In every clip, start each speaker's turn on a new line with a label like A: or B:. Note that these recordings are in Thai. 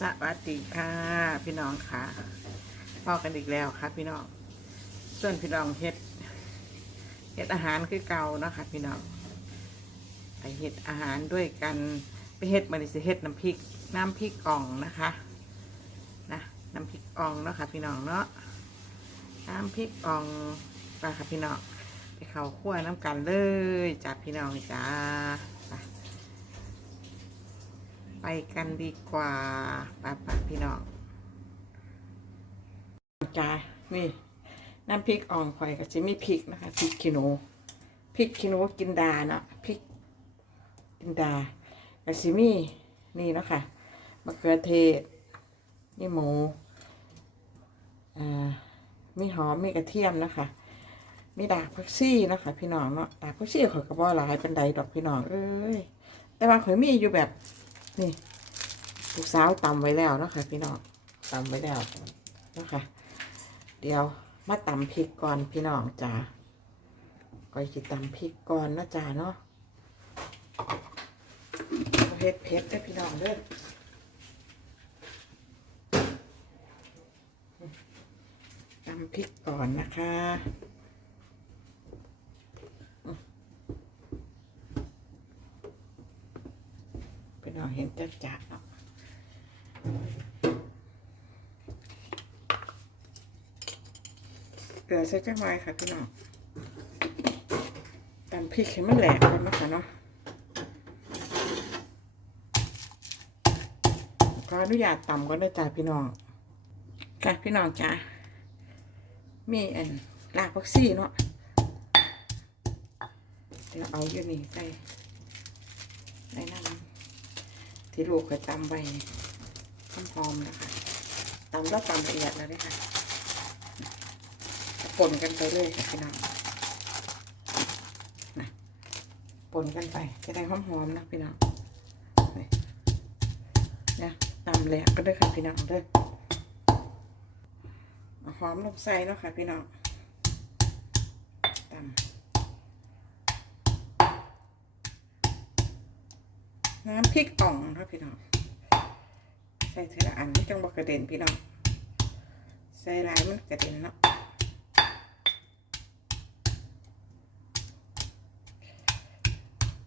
A: สวัสดีค่ะพี่น้องค่ะพ่อกันอีกแล้วค่ะ พี่น้อง ส่วนพี่น้องเฮ็ดเฮ็ดอาหารคือเก่าเนาะคะพี่น้องไปเฮ็ดอาหารด้วยกันไปเฮ็ดมาดิสิเฮ็ดน้ำพริกน้ำพริกอ่องนะคะนะน้ำพริกอ่องเนาะค่ะพี่น้องเนาะน้ำพริกอ่องไปค่ะพี่น้องไปเข้าคั่วน้ำกันเลยจ้าพี่น้องจ้า ไปกันดีกว่าป้าป้าพี่น้องจ้านี่น้ำพริกอ่องข่อยก็จะมีพริกนะคะพริกขี้หนูพริกขี้หนูกินดาเนาะพริกกินดาก็สิมีนี่เนาะค่ะมะเขือเทศนี่หมูอ่ามีหอมมีกระเทียมนะคะมีดาบพักซี่นะคะพี่น้องเนาะดาบพักซี่ข่อยก็บ่หลายเป็นใดดอกพี่น้องเอ้ยแต่ว่าข่อยมีอยู่แบบ นี่ลูกสาวตำไว้แล้วนะคะพี่น้องตำไว้แล้วนะคะเดี๋ยวมาตำพริกก่อนพี่น้องจ้าก็จะตำพริกก่อนนะจ้าเนาะเอาเฮ็ดเผ็ดได้อพี่น้องเด้อตำพริกก่อนนะคะพี่น้องเห็น จัดจัดเนาะเกลือใส่จังไว้ค่ะพี่น้องตำพริกให้มันแหลกก่อนนะคะเนาะขออนุญาตตำก่อนนะจ้าพี่น้องค่ะพี่น้องจ้ามีอันลากพักซี่เนาะเดี๋ยวเอาอยู่นี่ใส่ใส่น้ำ ที่ลูกเคยตำไปหอมๆนะคะตำแล้วตำละเอียดแล้วด้วยค่ะปนกันไปเลยค่ะพี่น้องนะปนกันไปจะได้หอมๆนะพี่น้องนี่เนี่ยตำแหลกก็ได้ค่ะพี่น้องเด้อหอมลงใส่เนาะค่ะพี่น้องตำ น้ำพริกอ่องครับพี่น้อง ใส่ทีละอันที่จังบกกระเด็นพี่น้อง ใส่ลายมันกระเด็นเนาะ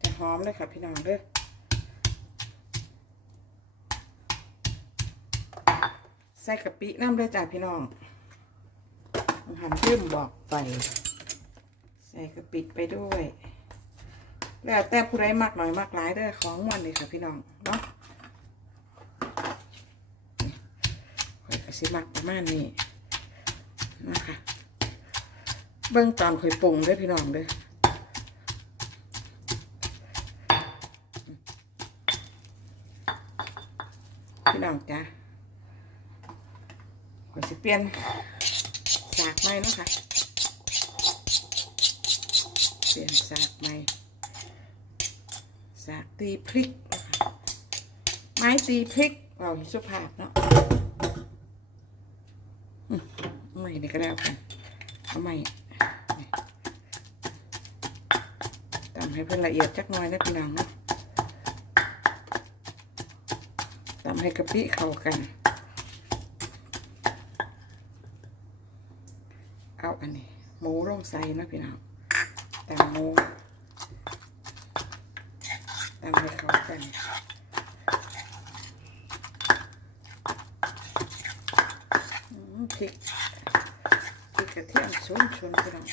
A: จะหอมเลยค่ะพี่น้องเด้อใส่กะปิน้ำด้วยจ้าพี่น้องหันยืมบอกไป ใส่กะปิไปด้วย แล้วแต่ผู้ใดมากหน่อยมากหลายเด้อของมันเลยค่ะพี่น้องเนาะข่อยก็สิมักประมาณนี้นะคะเบื้องตอนข่อยปรุงด้อพี่น้องเด้อพี่น้องจ้ะข่อยสิเปลี่ยนสากใหม่นะคะเปลี่ยนสากใหม่ สากตีพริกนะคะไม้ตีพริกเราสุภาพเนาะอืมไม่นี่ก็แล้วกันเอาไม่ตำให้เพื่อนละเอียดจักน่อยนะพี่น้องเนาะตำให้กะปิเข้ากัน เอาอันนี้หมูลงใส่นะพี่น้องตำหมู ตำให้เข้ากันพริกพริกกระเทียมชนชนพี่น้อง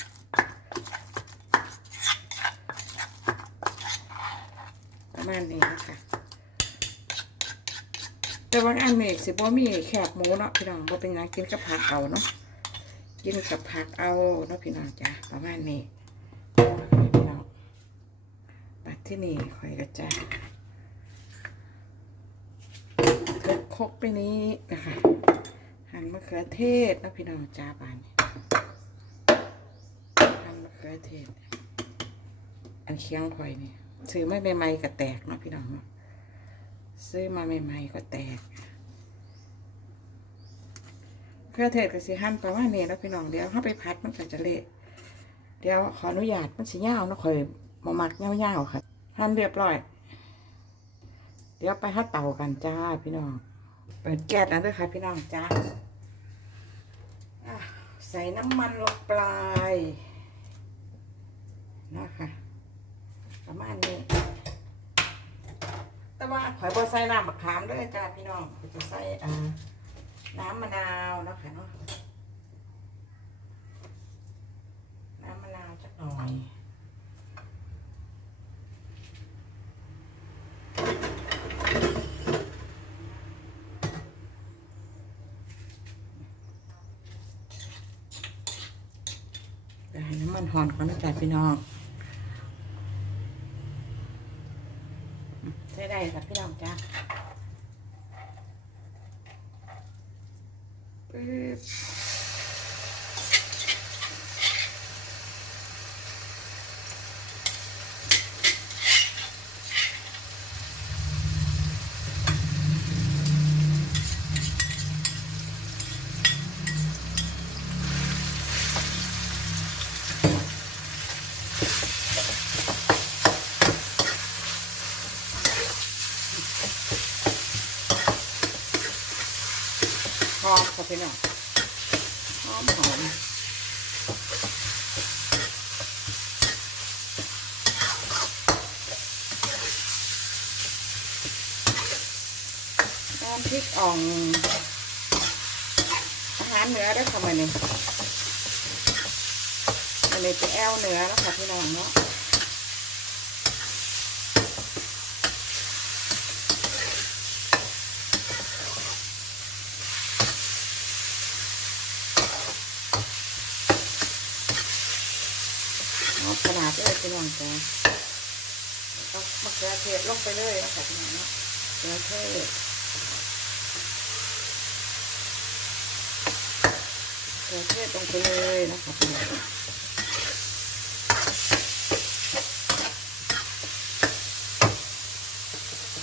A: ประมาณนี้นะคะแต่ว่าอันเมกสิบ่มีแคบหมูเนาะพี่น้องบ่เป็นหยังกินกับผักเอาเนาะกินกับผักเอาเนาะพี่น้องจ้ะประมาณนี้ ที่นี่คอยกระจายเทิดคกไปนี้นะคะหั่นมะเขือเทศนะพี่น้องจ้าบานหั่นมะเขือเทศ อันเคียงคอยนี่ซื้อมาใหม่ๆก็แตกเนาะพี่น้องเนาะซื้อมาใหม่ๆก็แตกมะเขือเทศก็สิหั่นประมาณนี้แล้วพี่น้องเดี๋ยวเข้าไปพัดมันก็จะเละเดี๋ยวขออนุญาตมันสิยาวเนาะคอยมามักยาวๆค่ะ หั่นเรียบร้อย เดี๋ยวไปหัดเตากันจ้าพี่น้อง เปิดแก๊สนะด้วยค่ะพี่น้องจ้าใส่น้ำมันลงไปนะคะประมาณนี้ แต่ว่าข่อยบ่ใส่น้ำมะขามด้วยจ้าพี่น้องจะใส่น้ำมะนาวนะคะเนาะน้ำมะนาวจักหน่อย เพรกันนก่อนนะจ๊ะพี่น้องใช้ได้ค่ะพี่น้องจ้ะปึ๊บหอม ค่ะพี่น้องหอมหอมน้ำพริกอ่องอาหารเหนือได้ค่ะมันนี่มันเลยจะแอวเหนือแล้วค่ะพี่น้องเนาะ เอาขนาดเลย พี่น้องจ้ะต้องมะเขือเทศลงไปเลยนะคะพี่น้องเนาะมะเขือเทศมะเขือเทศลงไปเลยนะคะพี่น้อง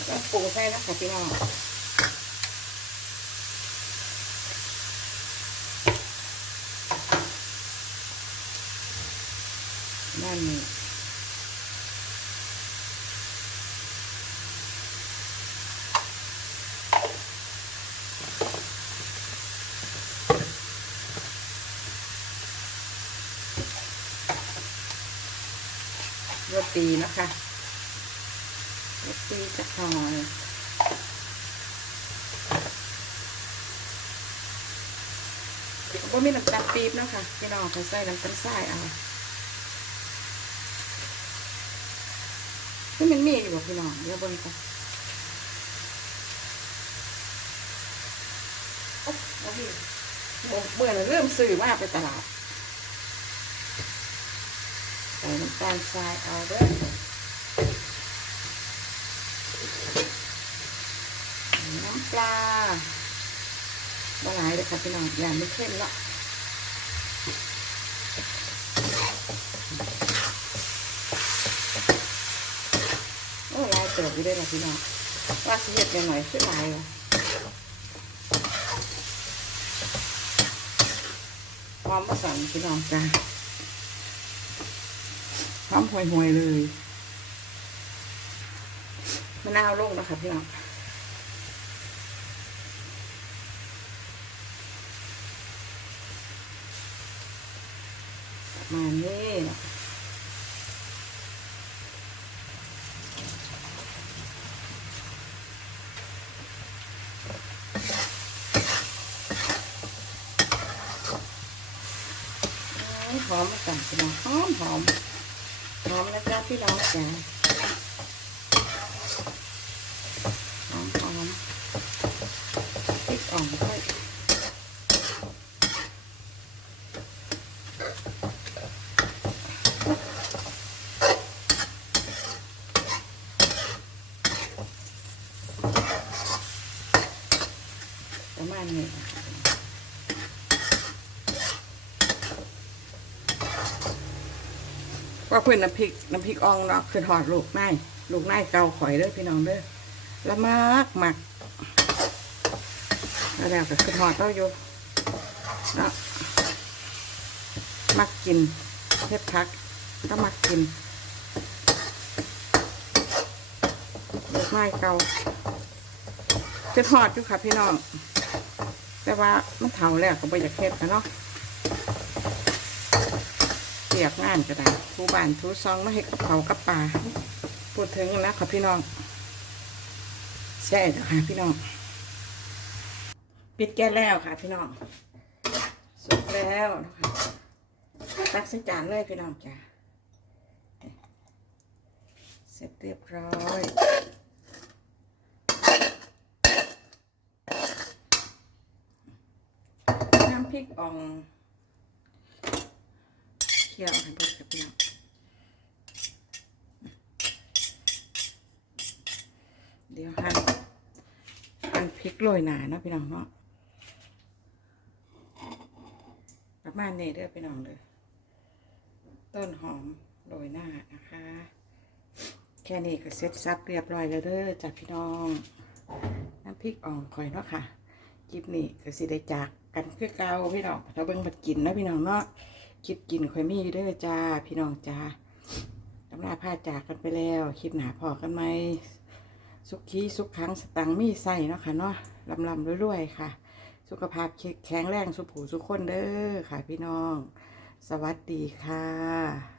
A: ต้องปรุงใส่นะคะพี่น้องนั่นนี่ โรตีนะคะโรตีจะหน่อยว่ามีน้ำตาลปี๊บนะคะพี่น้องเขาใส่น้ำตาลทรายเอานี่มันมีอยู่บ่พี่น้องเดี๋ยวบิ่งก่อนโอ๊ะบ่มีบ่เบื่อแล้วเริ่มซื้อมาไปตลาดใส่น้ำ ตาลทรายเอาเด้อน้ำปลาบ่หลายเลยค่ะพี่น้องอย่าไม่เข้มเนาะโอ้ลายเติบอยู่ด้ละพี่น้องว่าสิเห็ดยังหน่อยขึ้นลายว่ะหอมมาสั่นพี่น้องจ้า หอมห่วยๆเลยมะนาวลงนะคะพี่น้องมานี้เนาะโอ้ยหอมมาสั่งพี่น้องหอมหอม หอมนะจ๊ะพี่น้องจ๋าหอมหอมพริกอ่อนค่อยประมาณนี้นะคะ ว่า เพื่อนน้ำพริกน้ำพริกอ่องเนาะคือทอดลูกนายลูกนายเกาข่อยเด้อพี่น้องเด้อละมากหมักแล้วแล้วก็คือทอดเต้าอยู่เนาะมักกินเพ็ดพักก็มักกินลูกนายเกาจะทอดอยู่ค่ะพี่น้องแต่ว่ามันเถาแล้วก็บ่อยากเฮ็ดนเนาะ เรียกงานก็ได้ทูบ้านทูซองมาให้กับเขากับปลาพูดถึงนะค่ะพี่น้องแซ่บค่ะพี่น้อง ปิดแก๊สแล้วค่ะ พี่น้อง สุกแล้วนะคะตักใส่จานเลยพี่น้องจ้ะเสร็จเรียบร้อยน้ำพริกอ่อง เคี่ยวให้เบิดกับพี่น้องเดี๋ยวหั่นหั่นพริกโรยหนาเนาะพี่น้องเนาะประมาณนี้เด้อพี่น้องเด้อต้นหอมโรยหน้านะคะ แค่นี้ก็เสร็จสับเรียบร้อยแล้วเด้อจ้ะพี่น้อง น้ำพริกอ่องข่อยเนาะค่ะคลิปนี้ก็สิได้จากกันคือเก่าพี่น้องถ้าเบิ่งบัดกินนะพี่น้องเนาะ คิดกินค่อยมีเด้อจ้า พี่น้องจ้าตำราผ้าจากกันไปแล้วคลิปหนาพอกันไหมสุขีสุขคลังสตังมีใส่เนาะค่ะเนาะลำลำรวยๆค่ะ สุขภาพแข็งแรงสุขผูสุขคนเด้อค่ะพี่น้อง สวัสดีค่ะ